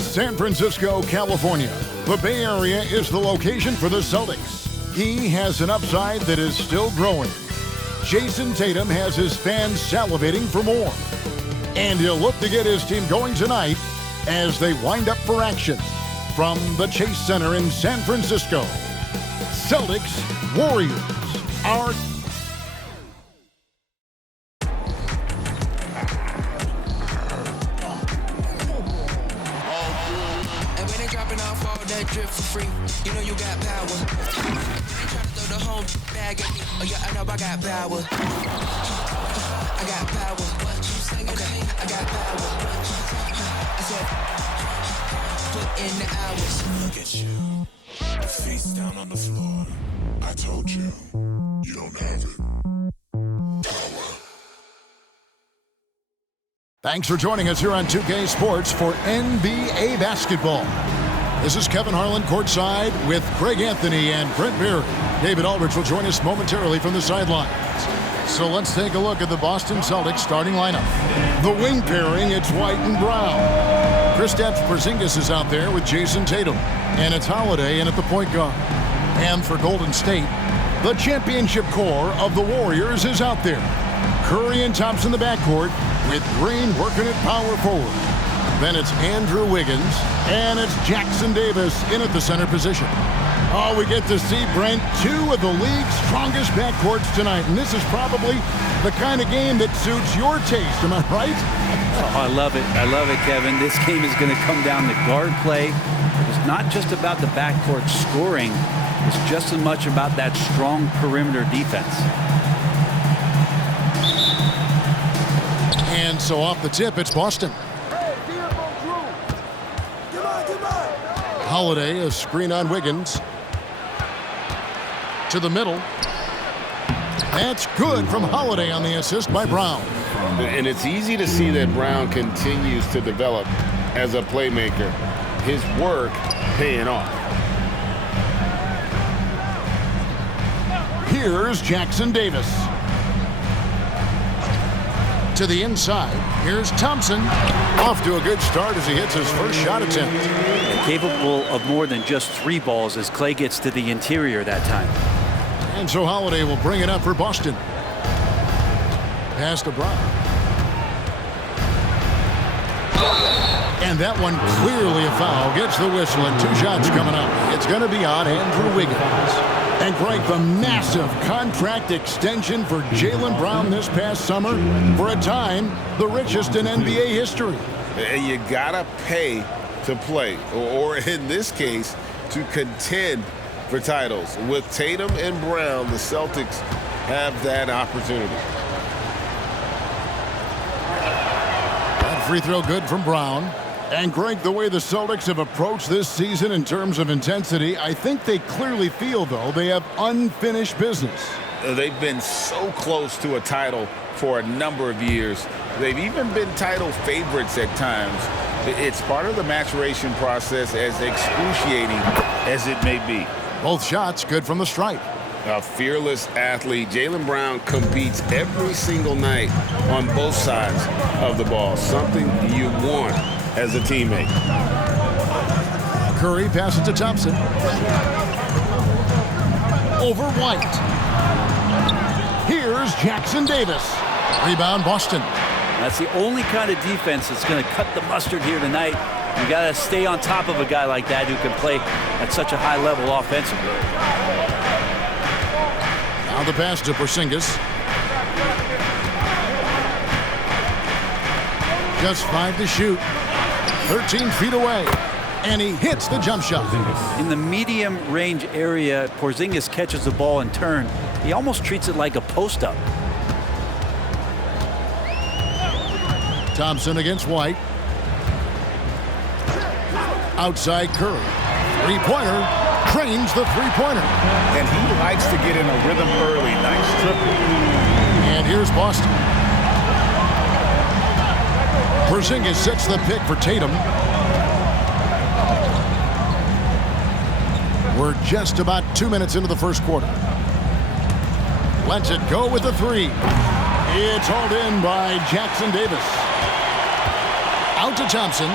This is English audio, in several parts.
San Francisco, California. The Bay Area is the location for the Celtics. He has an upside that is still growing. Jason Tatum has his fans salivating for more. And he'll look to get his team going tonight as they wind up for action. From the Chase Center in San Francisco, Celtics Warriors are... Drip for free, you know you got power. They try to throw the whole bag at me. Oh yeah, I know I got power. I got power. Okay, I got power. I said, put in the hours. Look at you, face down on the floor. I told you, you don't have it. Power. Thanks for joining us here on 2K Sports for NBA basketball. This is Kevin Harlan courtside with Craig Anthony and Brent Berry. David Aldridge will join us momentarily from the sidelines. So let's take a look at the Boston Celtics starting lineup. The wing pairing, it's White and Brown. Kristaps Porzingis is out there with Jason Tatum. And it's Holiday in at the point guard. And for Golden State, the championship core of the Warriors is out there. Curry and Thompson in the backcourt with Green working at power forward. Then it's Andrew Wiggins, and it's Jackson Davis in at the center position. Oh, we get to see, Brent, two of the league's strongest backcourts tonight, and this is probably the kind of game that suits your taste, am I right? Oh, I love it. I love it, Kevin. This game is going to come down to guard play. It's not just about the backcourt scoring. It's just as much about that strong perimeter defense. And so off the tip, it's Boston. Holiday, a screen on Wiggins. To the middle. That's good from Holiday on the assist by Brown. And it's easy to see that Brown continues to develop as a playmaker. His work paying off. Here's Jackson Davis. To the inside. Here's Thompson. Off to a good start as he hits his first shot attempt. Capable of more than just 3 balls as Clay gets to the interior that time. And so Holiday will bring it up for Boston. Pass to Brown. And that one clearly a foul. Gets the whistle and 2 shots coming up. It's going to be on Andrew Wiggins. And Greg, the massive contract extension for Jaylen Brown this past summer. For a time, the richest in NBA history. And you gotta pay to play, or in this case, to contend for titles. With Tatum and Brown, the Celtics have that opportunity. That free throw good from Brown. And Greg, the way the Celtics have approached this season in terms of intensity, I think they clearly feel, though, they have unfinished business. They've been so close to a title for a number of years. They've even been title favorites at times. It's part of the maturation process, as excruciating as it may be. Both shots good from the stripe. A fearless athlete. Jaylen Brown competes every single night on both sides of the ball. Something you want as a teammate. Curry passes to Thompson. Over White. Here's Jackson Davis. Rebound Boston. That's the only kind of defense that's going to cut the mustard here tonight. You got to stay on top of a guy like that who can play at such a high level offensively. Now the pass to Porzingis. Just 5 to shoot. 13 feet away. And he hits the jump shot. In the medium range area, Porzingis catches the ball in turn. He almost treats it like a post-up. Thompson against White. Outside Curry. Three-pointer. Trains the three-pointer. And he likes to get in a rhythm early. Nice triple. And here's Boston. Porzingis sets the pick for Tatum. We're just about 2 minutes into the first quarter. Lets it go with the 3. It's hauled in by Jackson Davis. Out to Thompson.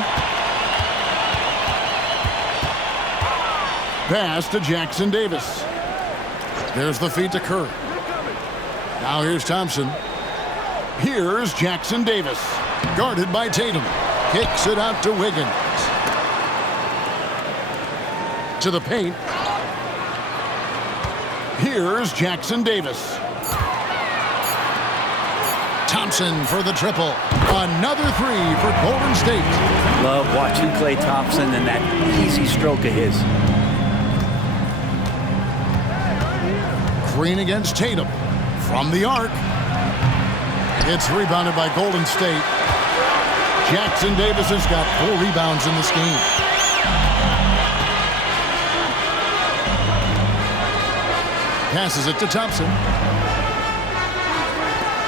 Pass to Jackson Davis. There's the feed to Curry. Now here's Thompson. Here's Jackson Davis. Guarded by Tatum. Kicks it out to Wiggins. To the paint. Here's Jackson Davis. Thompson for the triple. Another three for Golden State. Love watching Klay Thompson and that easy stroke of his. Green against Tatum. From the arc. It's rebounded by Golden State. Jackson Davis has got 4 rebounds in this game. Passes it to Thompson.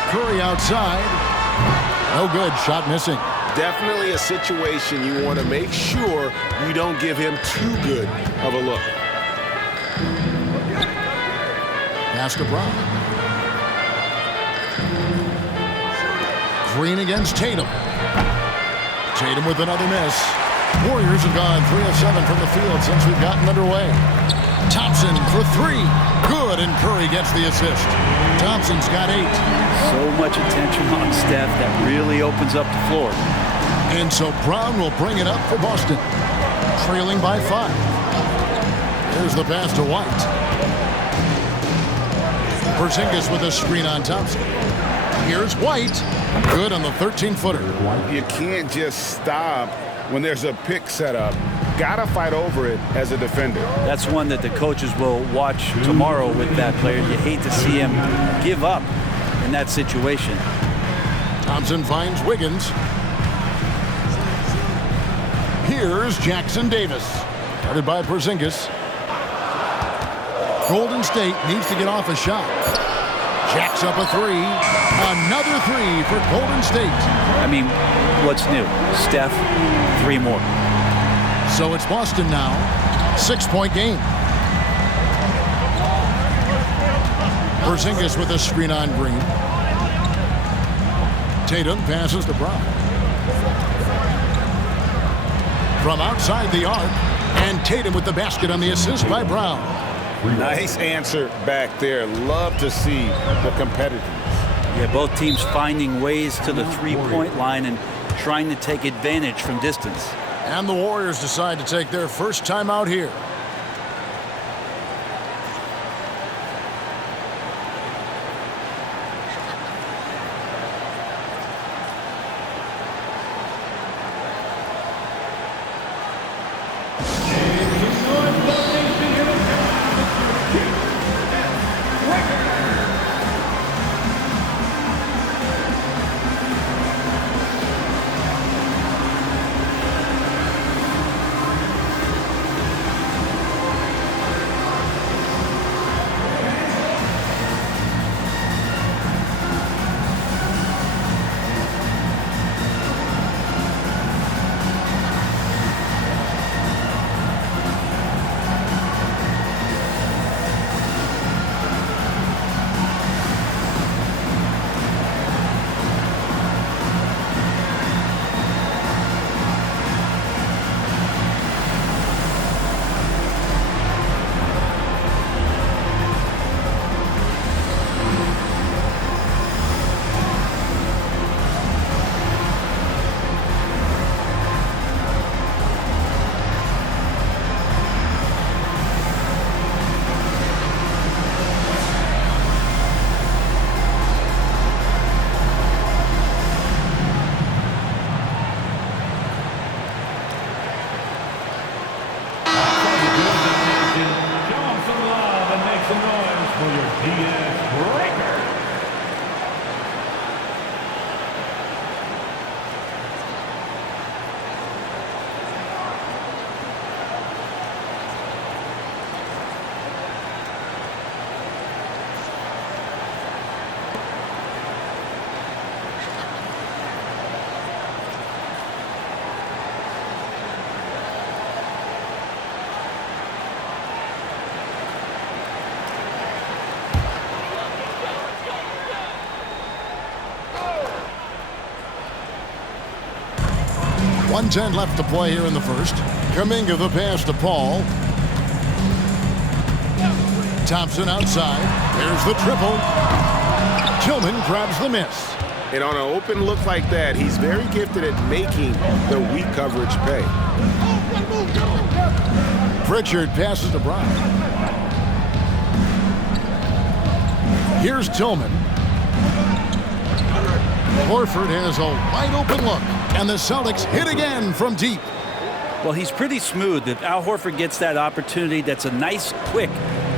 Curry outside. No good. Shot missing. Definitely a situation you want to make sure you don't give him too good of a look. Pass to Brown. Green against Tatum. Tatum with another miss. Warriors have gone 3 of 7 from the field since we've gotten underway. Thompson for 3. Good, and Curry gets the assist. Thompson's got 8. So much attention on Steph that really opens up the floor. And so Brown will bring it up for Boston. Trailing by 5. Here's the pass to White. Porzingis with a screen on Thompson. Here's White. Good on the 13-footer. You can't just stop when there's a pick set up. Gotta fight over it as a defender. That's one that the coaches will watch tomorrow with that player. You hate to see him give up in that situation. Thompson finds Wiggins. Here's Jackson Davis. Guarded by Porzingis. Golden State needs to get off a shot. Jacks up a 3. Another 3 for Golden State. I mean, what's new? Steph, 3 more. So it's Boston now. 6-point game. Porzingis with a screen on Green. Tatum passes to Brown. From outside the arc. And Tatum with the basket on the assist by Brown. Nice answer back there. Love to see the competitiveness. Yeah, both teams finding ways to the 3-point line and trying to take advantage from distance. And the Warriors decide to take their first time out here. 1:10 left to play here in the first. Kuminga the pass to Paul. Thompson outside. There's the triple. Tillman grabs the miss. And on an open look like that, he's very gifted at making the weak coverage pay. Pritchard passes to Brown. Here's Tillman. Horford has a wide open look, and the Celtics hit again from deep. Well, he's pretty smooth. If Al Horford gets that opportunity, that's a nice, quick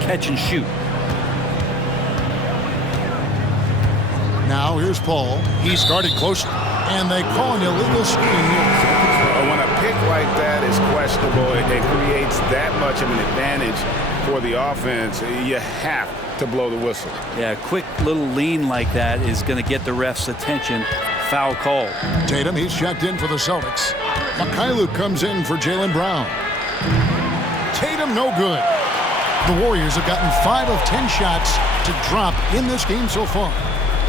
catch and shoot. Now here's Paul. He's guarded closely, and they call an illegal screen here. When a pick like that is questionable, it creates that much of an advantage for the offense. You have to blow the whistle. Yeah, a quick little lean like that is going to get the ref's attention. Foul call. Tatum, he's checked in for the Celtics. Mikhailuk comes in for Jaylen Brown. Tatum, no good. The Warriors have gotten 5 of 10 shots to drop in this game so far.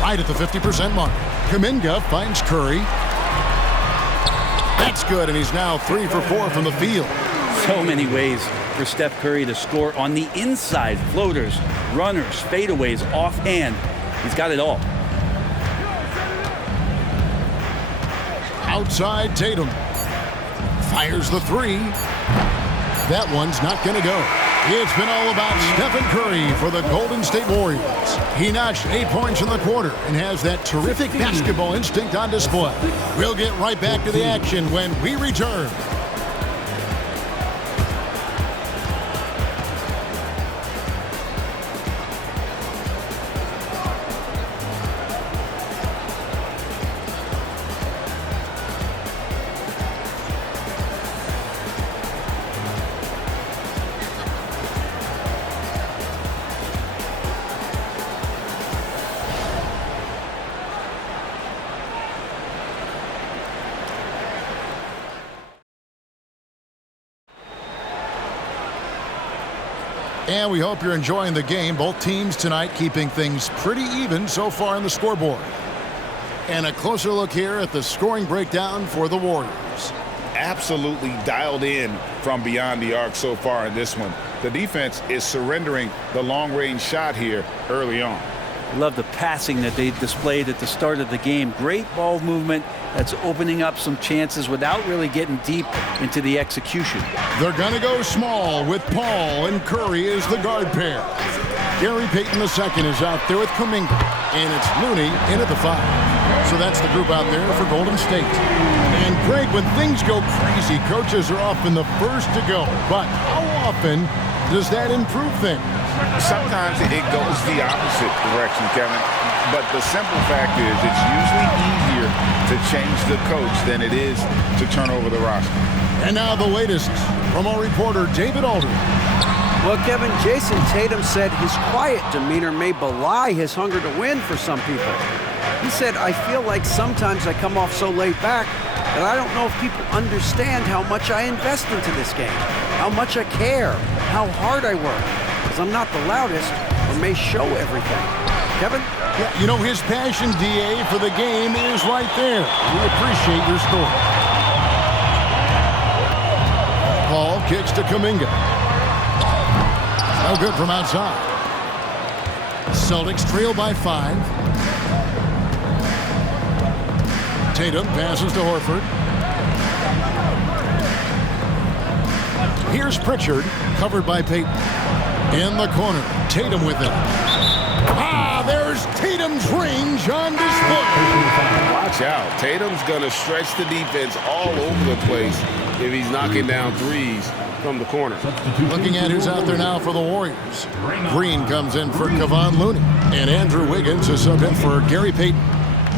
Right at the 50% mark. Kuminga finds Curry. That's good, and he's now 3 for 4 from the field. So many ways for Steph Curry to score on the inside. Floaters, runners, fadeaways, offhand. He's got it all. Outside Tatum. Fires the 3. That one's not going to go. It's been all about Stephen Curry for the Golden State Warriors. He notched 8 points in the quarter and has that terrific basketball instinct on display. We'll get right back to the action when we return. And we hope you're enjoying the game. Both teams tonight keeping things pretty even so far on the scoreboard. And a closer look here at the scoring breakdown for the Warriors. Absolutely dialed in from beyond the arc so far in this one. The defense is surrendering the long-range shot here early on. Love the passing that they displayed at the start of the game. Great ball movement that's opening up some chances without really getting deep into the execution. They're going to go small with Paul and Curry as the guard pair. Gary Payton II is out there with Kuminga, and it's Looney in at the 5. So that's the group out there for Golden State. And Greg, when things go crazy, coaches are often the first to go. But how often does that improve things? Sometimes it goes the opposite direction, Kevin. But the simple fact is it's usually easier to change the coach than it is to turn over the roster. And now the latest from our reporter, David Aldridge. Well, Kevin, Jason Tatum said his quiet demeanor may belie his hunger to win for some people. He said, I feel like sometimes I come off so laid back that I don't know if people understand how much I invest into this game, how much I care, how hard I work. Because I'm not the loudest or may show everything. Kevin? Yeah, you know, his passion, DA, for the game is right there. We appreciate your story. Paul kicks to Kuminga. No good from outside. Celtics trail by 5. Tatum passes to Horford. Here's Pritchard, covered by Payton. In the corner, Tatum with it. There's Tatum's range on display. Watch out. Tatum's going to stretch the defense all over the place if he's knocking down threes from the corner. Looking at who's out there now for the Warriors. Green comes in for Kevon Looney. And Andrew Wiggins is subbed in for Gary Payton.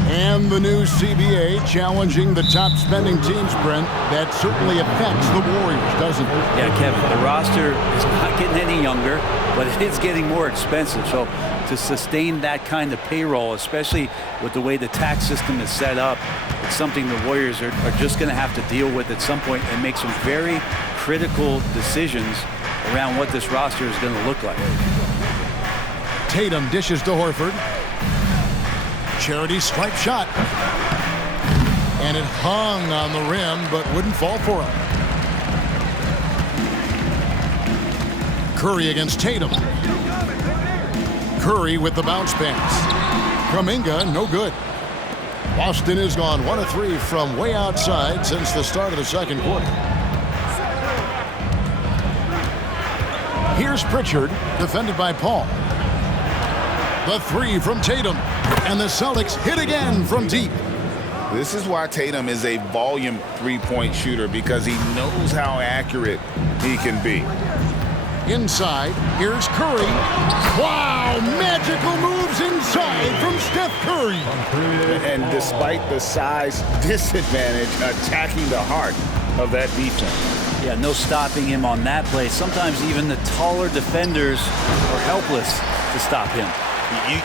And the new CBA challenging the top spending teams, Brent. That certainly affects the Warriors, doesn't it? Yeah, Kevin, the roster is not getting any younger, but it is getting more expensive. So to sustain that kind of payroll, especially with the way the tax system is set up, it's something the Warriors are just going to have to deal with at some point and make some very critical decisions around what this roster is going to look like. Tatum dishes to Horford. Charity stripe shot. And it hung on the rim, but wouldn't fall for him. Curry against Tatum. Curry with the bounce pass. Kuminga, no good. Boston has gone 1 of 3 from way outside since the start of the second quarter. Here's Pritchard, defended by Paul. The 3 from Tatum, and the Celtics hit again from deep. This is why Tatum is a volume three-point shooter, because he knows how accurate he can be. Inside, here's Curry. Wow, magical moves inside from Steph Curry. And despite the size disadvantage, attacking the heart of that defense. Yeah, no stopping him on that play. Sometimes even the taller defenders are helpless to stop him.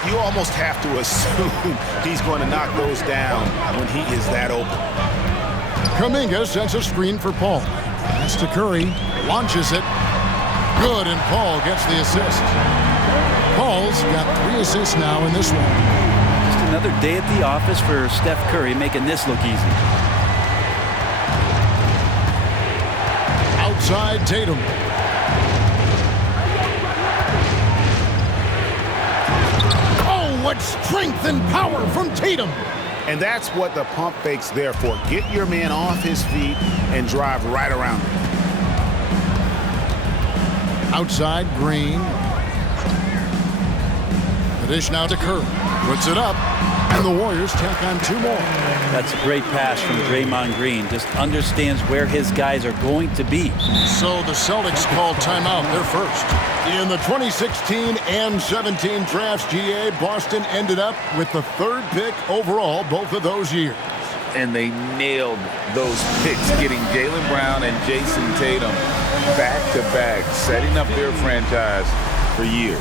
You almost have to assume he's going to knock those down when he is that open. Kuminga sends a screen for Paul. Pass to Curry, launches it. Good, and Paul gets the assist. Paul's got 3 assists now in this one. Just another day at the office for Steph Curry, making this look easy. Outside Tatum. What strength and power from Tatum. And that's what the pump fake's there for. Get your man off his feet and drive right around him. Outside Green. The dish now to Curry. Puts it up. And the Warriors tack on 2 more. That's a great pass from Draymond Green. Just understands where his guys are going to be. So the Celtics call timeout. They're first. In the 2016 and 17 drafts, GA, Boston ended up with the 3rd pick overall both of those years. And they nailed those picks, getting Jaylen Brown and Jason Tatum back-to-back, setting up their franchise for years.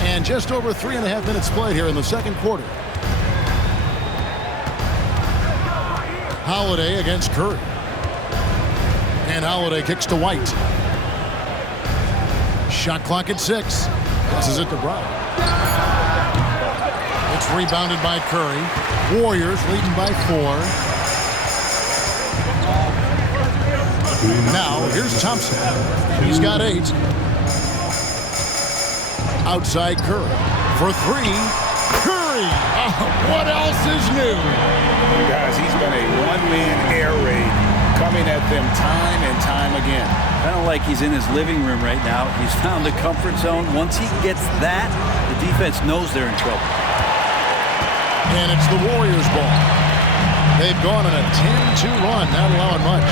And just over 3.5 minutes played here in the second quarter. Holiday against Curry. And Holiday kicks to White. Shot clock at 6. Passes it to Brown. It's rebounded by Curry. Warriors leading by 4. Now, here's Thompson. He's got 8. Outside Curry for 3. Curry! Oh, what else is new? Guys, he's been a one-man air raid coming at them time and time again. Kind of like he's in his living room right now. He's found the comfort zone. Once he gets that, the defense knows they're in trouble. And it's the Warriors' ball. They've gone on a 10-2 run, not allowing much.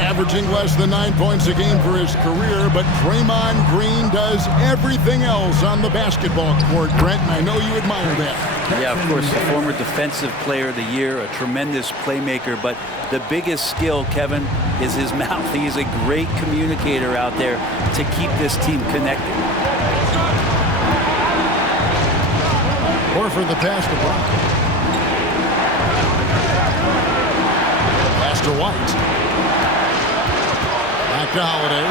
Averaging less than 9 points a game for his career, but Draymond Green does everything else on the basketball court, Brent, and I know you admire that. Yeah, of course, the former Defensive Player of the Year, a tremendous playmaker, but the biggest skill, Kevin, is his mouth. He's a great communicator out there to keep this team connected. Horford the pass to Brown. Pass to White. Back to Holiday.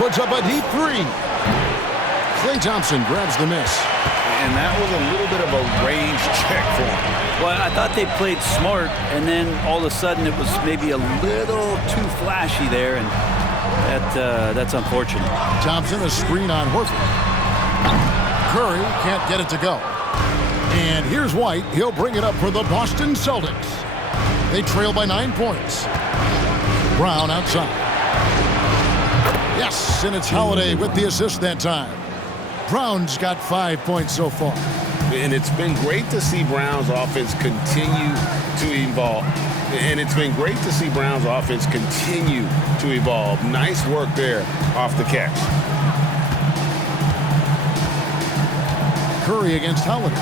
Puts up a deep three. Klay Thompson grabs the miss. And that was a little bit of a range check for him. Well, I thought they played smart, and then all of a sudden it was maybe a little too flashy there, and that's unfortunate. Thompson, a screen on Horford. Curry can't get it to go. And here's White. He'll bring it up for the Boston Celtics. They trail by 9 points. Brown outside. Yes, and it's Holiday with the assist that time. Brown's got 5 points so far. And it's been great to see Brown's offense continue to evolve. Nice work there off the catch. Curry against Holiday.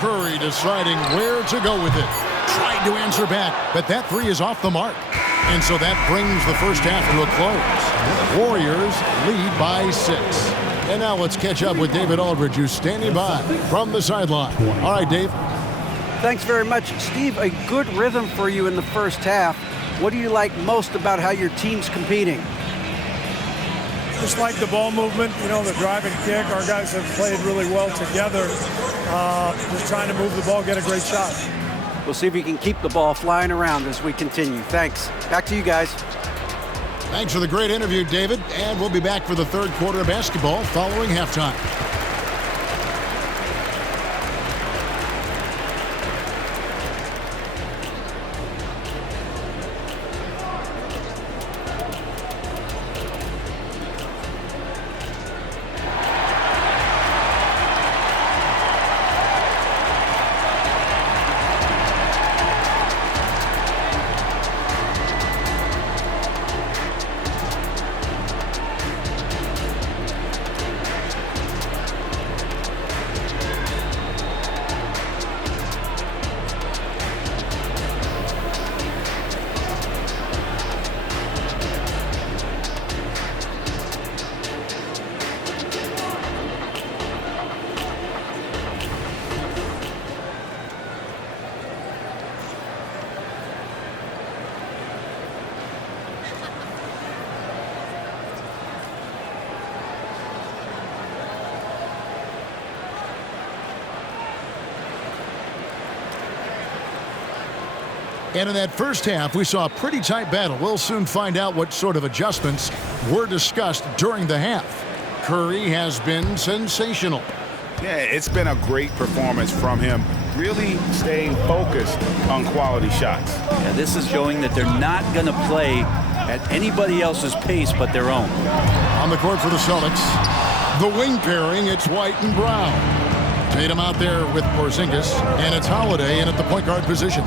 Curry deciding where to go with it. Tried to answer back, but that three is off the mark. And so that brings the first half to a close. Warriors lead by 6. And now let's catch up with David Aldridge, who's standing by from the sideline. All right, Dave. Thanks very much. Steve, a good rhythm for you in the first half. What do you like most about how your team's competing? Just like the ball movement, the drive and kick. Our guys have played really well together. Just trying to move the ball, get a great shot. We'll see if we can keep the ball flying around as we continue. Thanks. Back to you guys. Thanks for the great interview, David. And we'll be back for the third quarter of basketball following halftime. And in that first half, we saw a pretty tight battle. We'll soon find out what sort of adjustments were discussed during the half. Curry has been sensational. Yeah, it's been a great performance from him, really staying focused on quality shots. Yeah, this is showing that they're not going to play at anybody else's pace but their own. On the court for the Celtics, the wing pairing, it's White and Brown. Tatum out there with Porzingis, and it's Holiday in at the point guard position.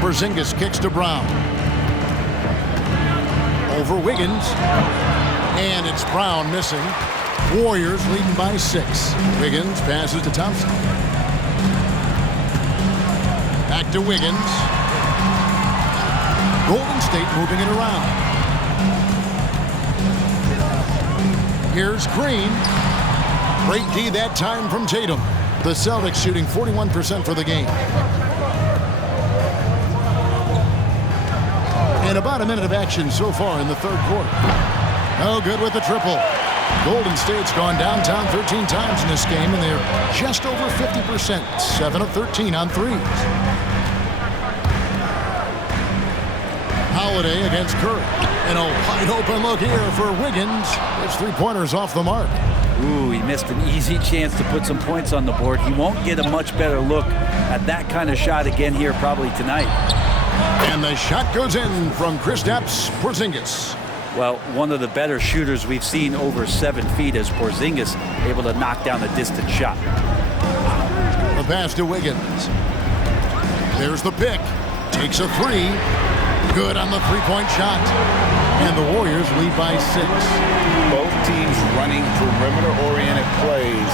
Porzingis kicks to Brown. Over Wiggins. And it's Brown missing. Warriors leading by 6. Wiggins passes to Thompson. Back to Wiggins. Golden State moving it around. Here's Green. Great D that time from Tatum. The Celtics shooting 41% for the game. And about a minute of action so far in the third quarter. No good with the triple. Golden State's gone downtown 13 times in this game, and they're just over 50%, 7 of 13 on threes. Holiday against Curry. And a wide open look here for Wiggins. His three-pointers off the mark. Ooh, he missed an easy chance to put some points on the board. He won't get a much better look at that kind of shot again here probably tonight. And the shot goes in from Kristaps Porzingis. And it's Holiday in at the point guard position. Back to Wiggins. Wiggins passes to Thompson. Back to Wiggins. Golden State moving it around. Here's Green. Great D that time from Tatum. The Celtics shooting 41% for the game. And about a minute of action so far in the third quarter. No good with the triple. Golden State's gone downtown 13 times in this game, and they're just over 50%, 7 of 13 on threes. Holiday against Curry. And a wide open look here for Wiggins. His three-pointers off the mark. Ooh, he missed an easy chance to put some points on the board. He won't get a much better look at that kind of shot again here probably tonight. Well, one of the better shooters we've seen over 7 feet as Porzingis able to knock down a distant shot. The pass to Wiggins. There's the pick. Takes a 3. Good on the three-point shot. And the Warriors lead by 6. Both teams running perimeter-oriented plays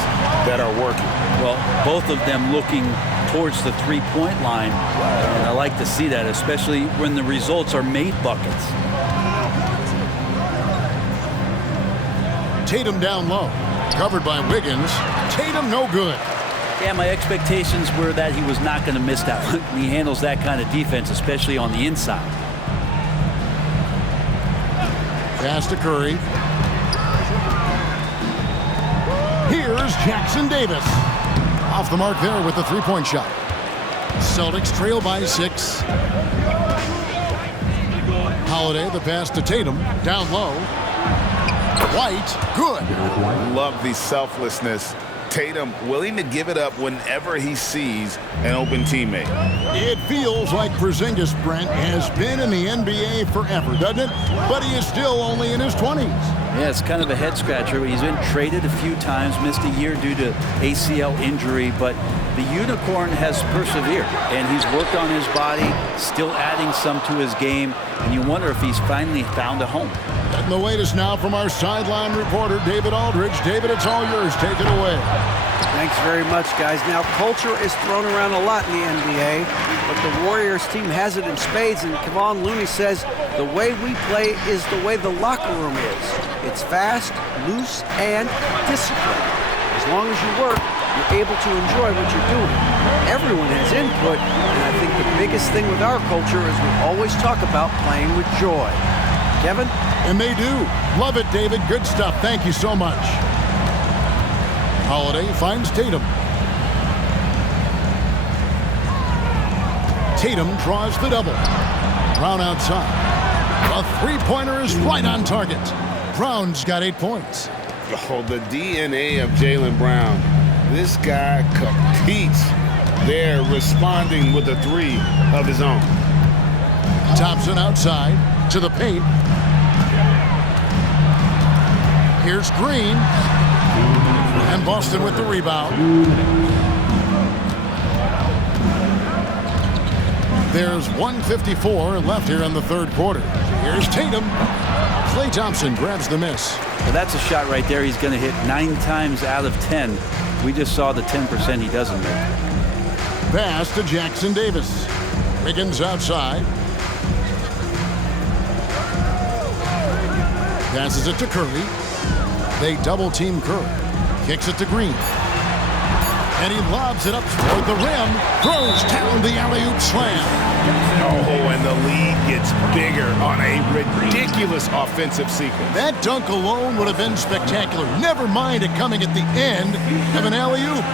that are working. Well, both of them looking towards the three-point line. And I like to see that, especially when the results are made buckets. Tatum down low. Covered by Wiggins. Tatum no good. Yeah, my expectations were that he was not going to miss that one. He handles that kind of defense, especially on the inside. Pass to Curry. Here's Jackson Davis. Off the mark there with the three-point shot. Celtics trail by 6. Holiday, the pass to Tatum. Down low. White, good. Love the selflessness. Tatum willing to give it up whenever he sees an open teammate. It feels like Porzingis, Brent, has been in the NBA forever, doesn't it? But he is still only in his 20s. Yeah, it's kind of a head scratcher. He's been traded a few times, missed a year due to ACL injury, but the Unicorn has persevered, and he's worked on his body, still adding some to his game, and you wonder if he's finally found a home. And the latest now from our sideline reporter, David Aldridge. David, it's all yours. Take it away. Thanks very much, guys. Now, culture is thrown around a lot in the NBA, but the Warriors team has it in spades, and Kevon Looney says the way we play is the way the locker room is. It's fast, loose, and disciplined. As long as you work, you're able to enjoy what you're doing. Everyone has input, and I think the biggest thing with our culture is we always talk about playing with joy. Kevin? And they do. Love it, David. Good stuff. Thank you so much. Holiday finds Tatum. Tatum draws the double. Brown outside. A three-pointer is right on target. Brown's got 8 points. Oh, the DNA of Jaylen Brown. This guy competes. They're responding with a 3 of his own. Thompson outside to the paint. Here's Green. And Boston with the rebound. There's 1:54 left here in the third quarter. Here's Tatum. Klay Thompson grabs the miss. Well, that's a shot right there he's going to hit 9 times out of 10. We just saw the 10% he doesn't make. Pass to Jackson Davis. Wiggins outside. Passes it to Curry. They double-team Curry. Kicks it to Green. And he lobs it up toward the rim. Throws down the alley-oop slam. Oh, and the lead gets bigger on a ridiculous offensive sequence. That dunk alone would have been spectacular. Never mind it coming at the end of an alley-oop.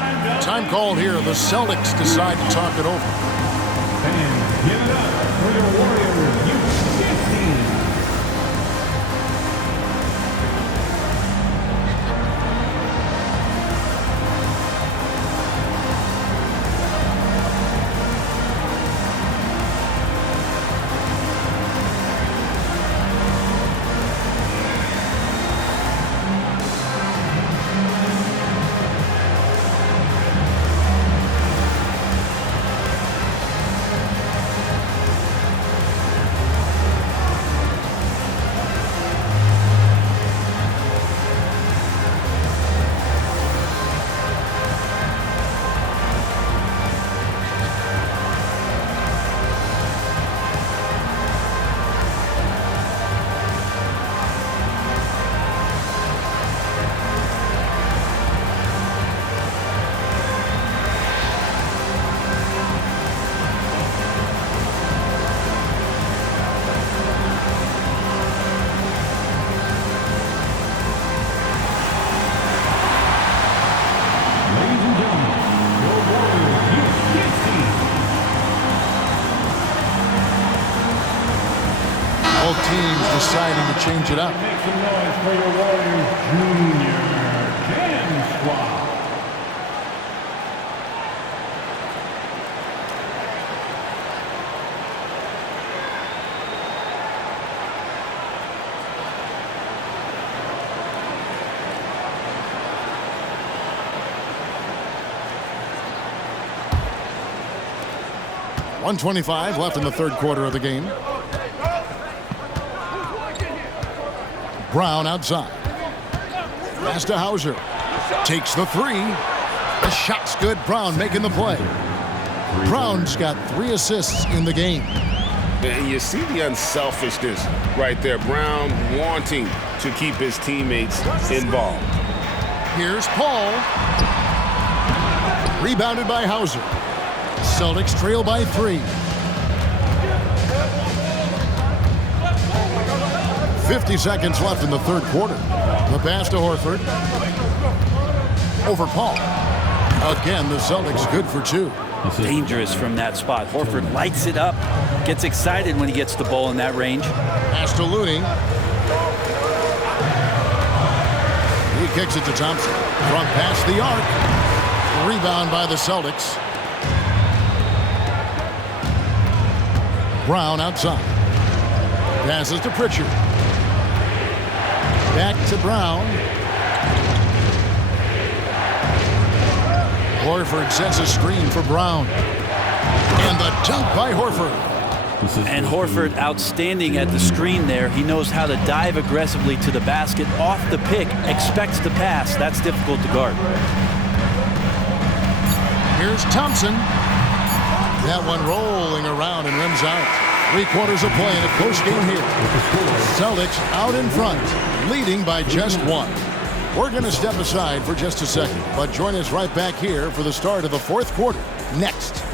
Time called here. The Celtics decide to talk it over. And give it up for the Warriors U15. Deciding to change it up. Make some noise for your Warriors Junior Jam Squad. 1:25 left in the third quarter of the game. Brown outside. Pass to Hauser. Takes the three. The shot's good. Brown making the play. Brown's got 3 assists in the game. And you see the unselfishness right there. Brown wanting to keep his teammates involved. Here's Paul. Rebounded by Hauser. Celtics trail by 3. 50 seconds left in the third quarter. The pass to Horford. Over Paul. Again, the Celtics good for 2. Dangerous from that spot. Horford lights it up, gets excited when he gets the ball in that range. Pass to Looney. He kicks it to Thompson. From past the arc. Rebound by the Celtics. Brown outside. Passes to Pritchard. Back to Brown. Horford sets a screen for Brown. And the dunk by Horford. And Horford outstanding at the screen there. He knows how to dive aggressively to the basket off the pick, expects the pass. That's difficult to guard. Here's Thompson. That one rolling around and rims out. 3 quarters of play in a close game here. Celtics out in front, leading by just 1. We're going to step aside for just a second, but join us right back here for the start of the fourth quarter next.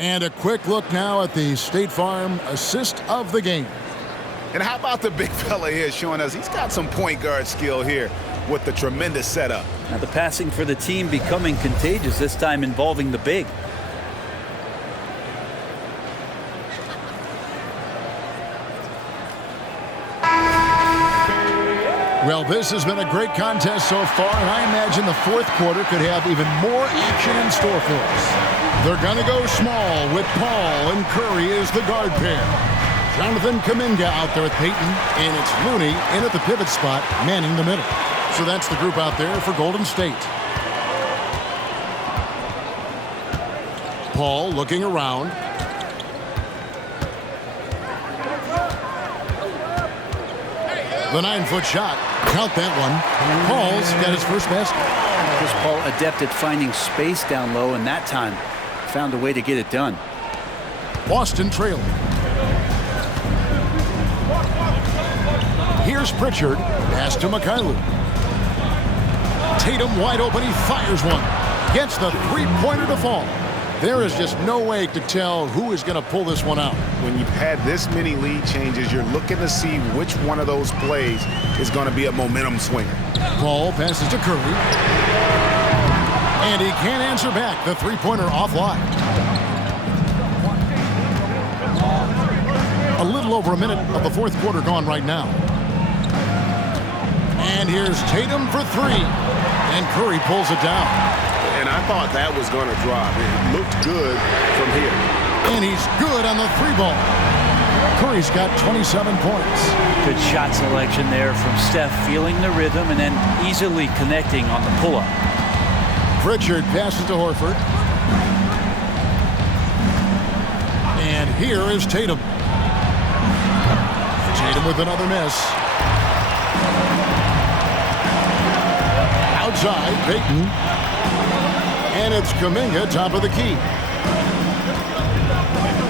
And a quick look now at the State Farm assist of the game. And how about the big fella here showing us he's got some point guard skill here with the tremendous setup. Now the passing for the team becoming contagious, this time involving the big. Well, this has been a great contest so far, and I imagine the fourth quarter could have even more action in store for us. They're going to go small with Paul and Curry as the guard pair. Jonathan Kuminga out there with Payton, and it's Looney in at the pivot spot, manning the middle. So that's the group out there for Golden State. Paul looking around. The 9-foot shot. Count that one. Paul's got his first basket. Chris Paul adept at finding space down low, and that time found a way to get it done. Boston trailing. Here's Pritchard. Pass to Mikhailuk. Tatum wide open. He fires one. Gets the three-pointer to fall. There is just no way to tell who is going to pull this one out. When you've had this many lead changes, you're looking to see which one of those plays is going to be a momentum swinger. Paul passes to Curry. And he can't answer back. The three-pointer offline. A little over a minute of the fourth quarter gone right now. And here's Tatum for 3. And Curry pulls it down. And I thought that was going to drop. It looked good from here. And he's good on the 3-ball. Curry's got 27 points. Good shot selection there from Steph, feeling the rhythm and then easily connecting on the pull-up. Pritchard passes to Horford. And here is Tatum. Tatum with another miss. Outside, Payton. And it's Kuminga, top of the key.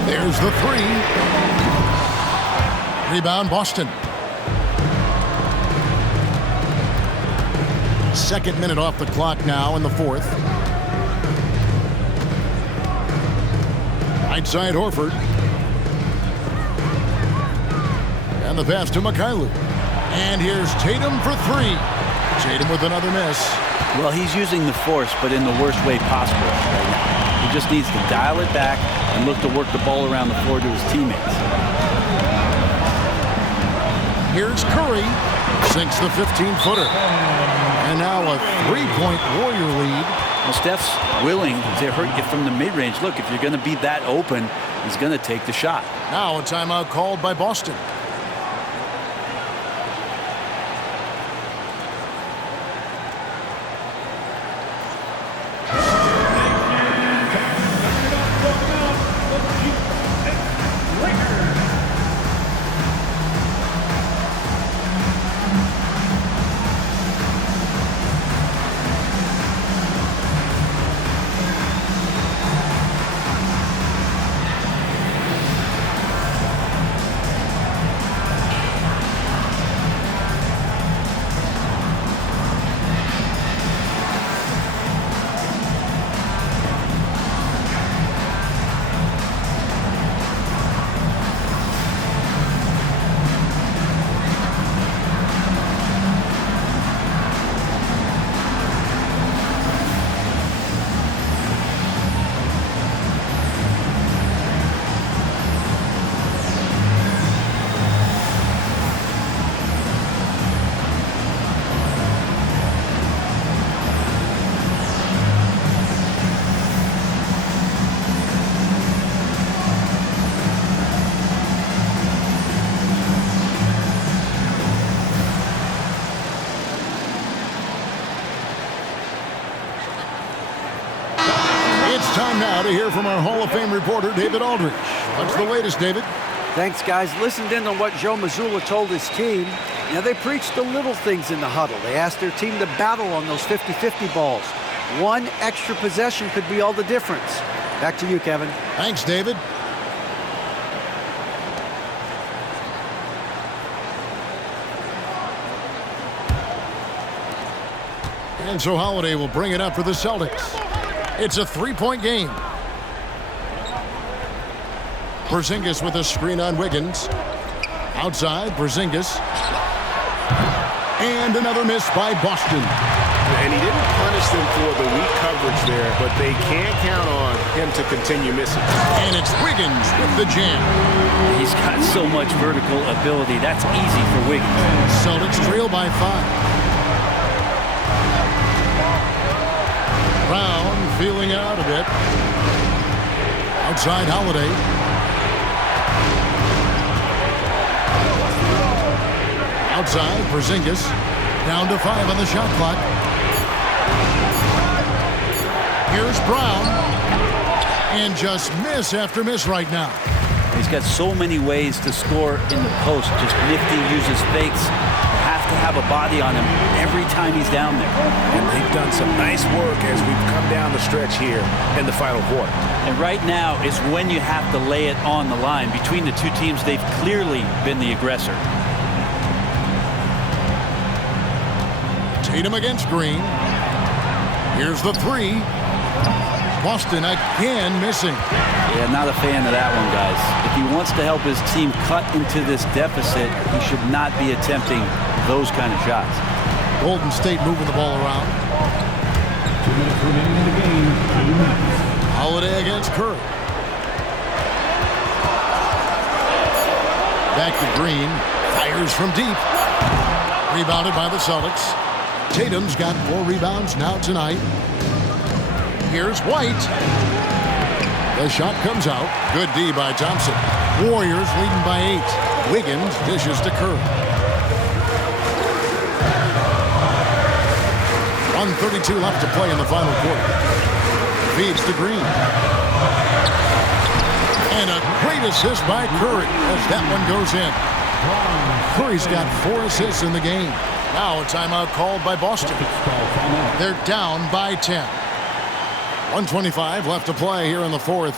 There's the 3. Rebound, Boston. Second minute off the clock now in the fourth. Right side, Horford. And the pass to Mikhailuk. And here's Tatum for 3. Tatum with another miss. Well, he's using the force, but in the worst way possible right now. He just needs to dial it back and look to work the ball around the floor to his teammates. Here's Curry. Sinks the 15-footer. And now a 3-point Warrior lead. Well, Steph's willing to hurt you from the mid-range. Look, if you're going to be that open, he's going to take the shot. Now a timeout called by Boston. Time now to hear from our Hall of Fame reporter, David Aldridge. What's the latest, David? Thanks, guys. Listened in on what Joe Mazzulla told his team. Now, they preached the little things in the huddle. They asked their team to battle on those 50-50 balls. One extra possession could be all the difference. Back to you, Kevin. Thanks, David. And so Holiday will bring it up for the Celtics. It's a 3-point game. Porzingis with a screen on Wiggins. Outside, Porzingis. And another miss by Boston. And he didn't punish them for the weak coverage there, but they can't count on him to continue missing. And it's Wiggins with the jam. He's got so much vertical ability. That's easy for Wiggins. Celtics trail by 5. Brown feeling it out a bit. Outside Holiday. Outside Porzingis. Down to 5 on the shot clock. Here's Brown. And just miss after miss right now. He's got so many ways to score in the post. Just nifty, uses fakes. To have a body on him every time he's down there. And they've done some nice work as we've come down the stretch here in the final quarter. And right now is when you have to lay it on the line. Between the two teams, they've clearly been the aggressor. Tatum against Green. Here's the 3. Boston again missing. Yeah, not a fan of that one, guys. If he wants to help his team cut into this deficit, he should not be attempting those kind of shots. Golden State moving the ball around. 2 minutes remaining in the game. 2 minutes. Holiday against Curry. Back to Green. Fires from deep. Rebounded by the Celtics. Tatum's got 4 rebounds now tonight. Here's White. The shot comes out. Good D by Thompson. Warriors leading by 8. Wiggins dishes to Curry. 1:32 left to play in the final quarter. Feeds to Green. And a great assist by Curry as that one goes in. Curry's got 4 assists in the game. Now a timeout called by Boston. They're down by 10. 1:25 left to play here in the fourth.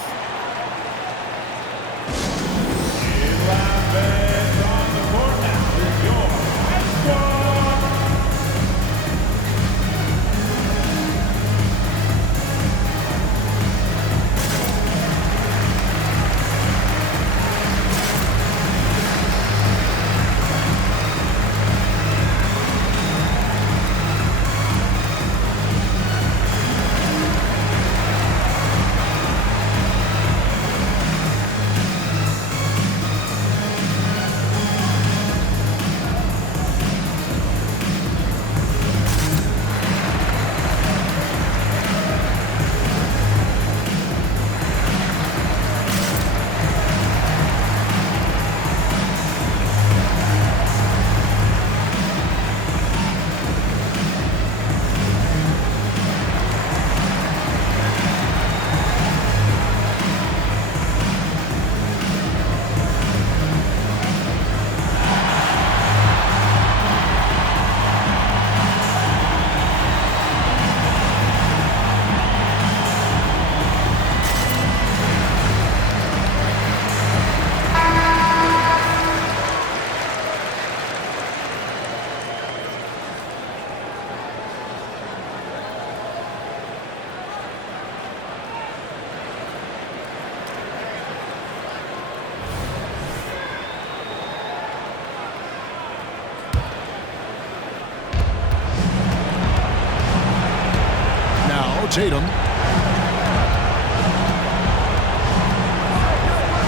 Tatum.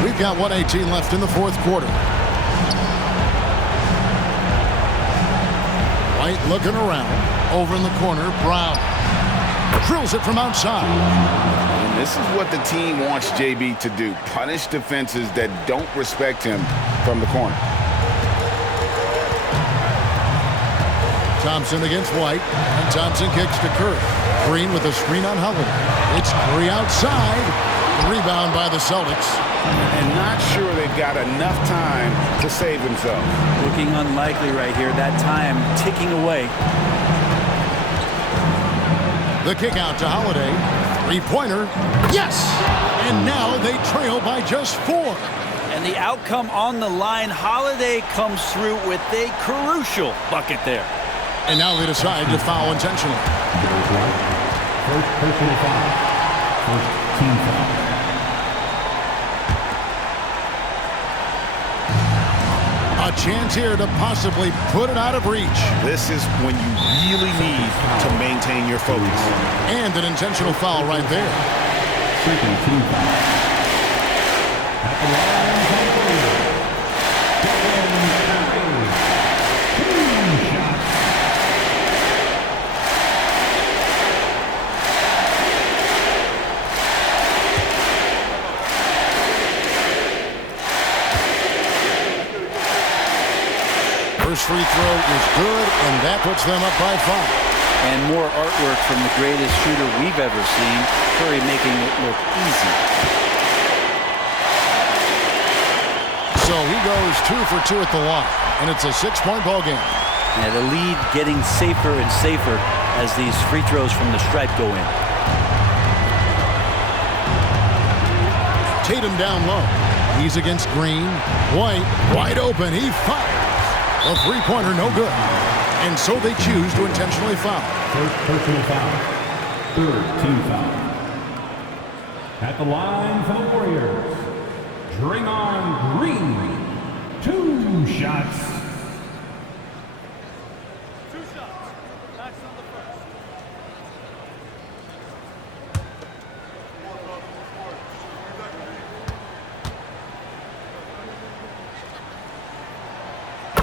We've got 1:18 left in the fourth quarter. White looking around. Over in the corner, Brown drills it from outside. And this is what the team wants JB to do. Punish defenses that don't respect him from the corner. Thompson against White, and Thompson kicks to Curry. Green with a screen on Holiday. It's Curry outside. Rebound by the Celtics. And not sure they've got enough time to save themselves. Looking unlikely right here. That time ticking away. The kick out to Holiday. Three-pointer. Yes! And now they trail by just 4. And the outcome on the line, Holiday comes through with a crucial bucket there. And now they decide to foul intentionally. First personal foul. First team foul. A chance here to possibly put it out of reach. This is when you really need to maintain your focus. And an intentional foul right there. Second team foul. At the line, Kevin Curry. 2 shots. First free throw is good, and that puts them up by 5. And more artwork from the greatest shooter we've ever seen. Curry making it look easy. So he goes 2 for 2 at the line, and it's a 6-point ball game. Yeah, the lead getting safer and safer as these free throws from the stripe go in. Tatum down low. He's against Green. White wide open. He fires. A three-pointer, no good. And so they choose to intentionally foul. First personal foul. Third team foul. At the line for the Warriors, Draymond Green. 2 shots. 2 shots. That's on the first.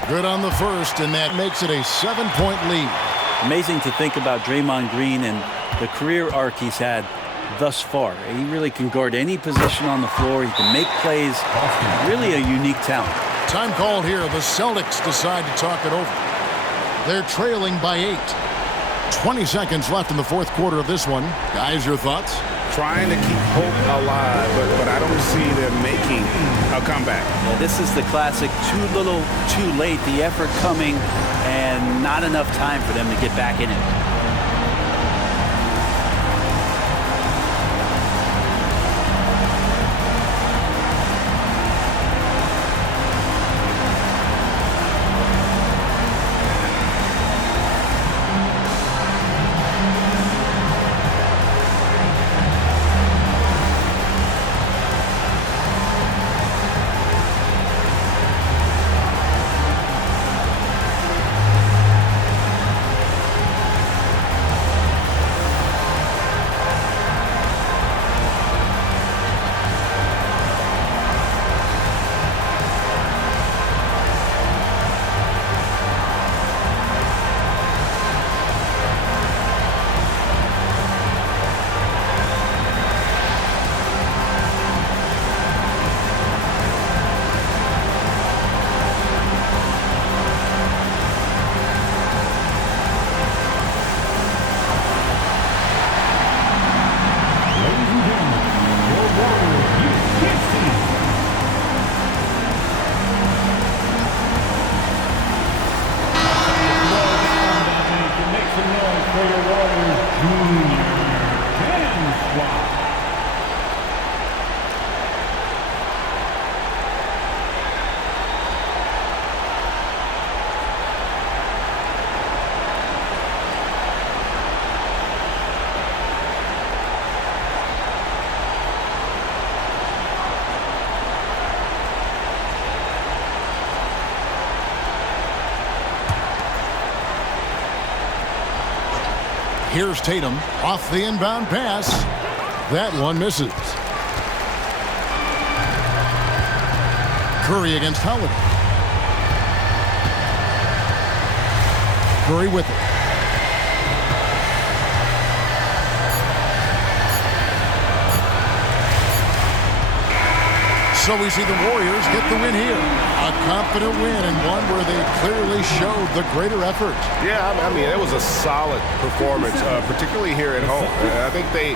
Good on the first, and that makes it a 7-point lead. Amazing to think about Draymond Green and the career arc he's had thus far. He really can guard any position on the floor. He can make plays. Really a unique talent. Time called here. The Celtics decide to talk it over. They're trailing by 8. 20 seconds left in the fourth quarter of this one. Guys, your thoughts? Trying to keep hope alive, but I don't see them making a comeback. Yeah, this is the classic too little, too late. The effort coming and not enough time for them to get back in it. Here's Tatum off the inbound pass. That one misses. Curry against Holiday. Curry with it. So we see the Warriors get the win here. A confident win and one where they clearly showed the greater effort. Yeah, I mean, it was a solid performance, particularly here at home. I think they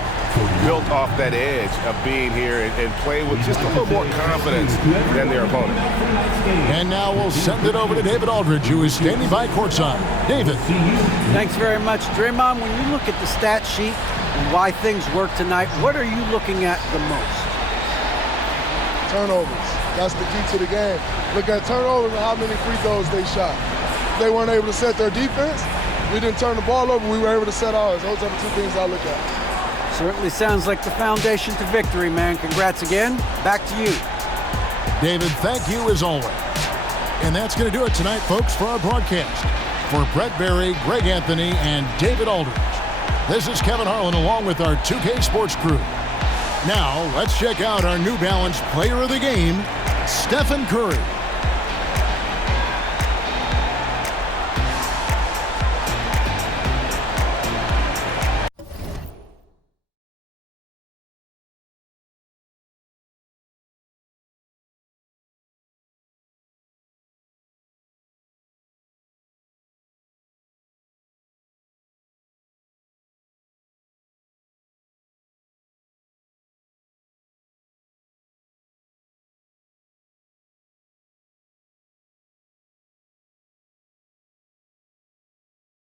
built off that edge of being here and played with just a little more confidence than their opponent. And now we'll send it over to David Aldridge, who is standing by courtside. David. Thanks very much, Draymond. When you look at the stat sheet and why things work tonight, what are you looking at the most? Turnovers. That's the key to the game. Look at turnovers and how many free throws they shot. They weren't able to set their defense. We didn't turn the ball over. We were able to set ours. Those are the two things I look at. Certainly sounds like the foundation to victory, man. Congrats again. Back to you. David, thank you as always. And that's going to do it tonight, folks, for our broadcast. For Brent Barry, Greg Anthony, and David Aldridge, this is Kevin Harlan along with our 2K Sports crew. Now, let's check out our New Balance player of the game, Stephen Curry.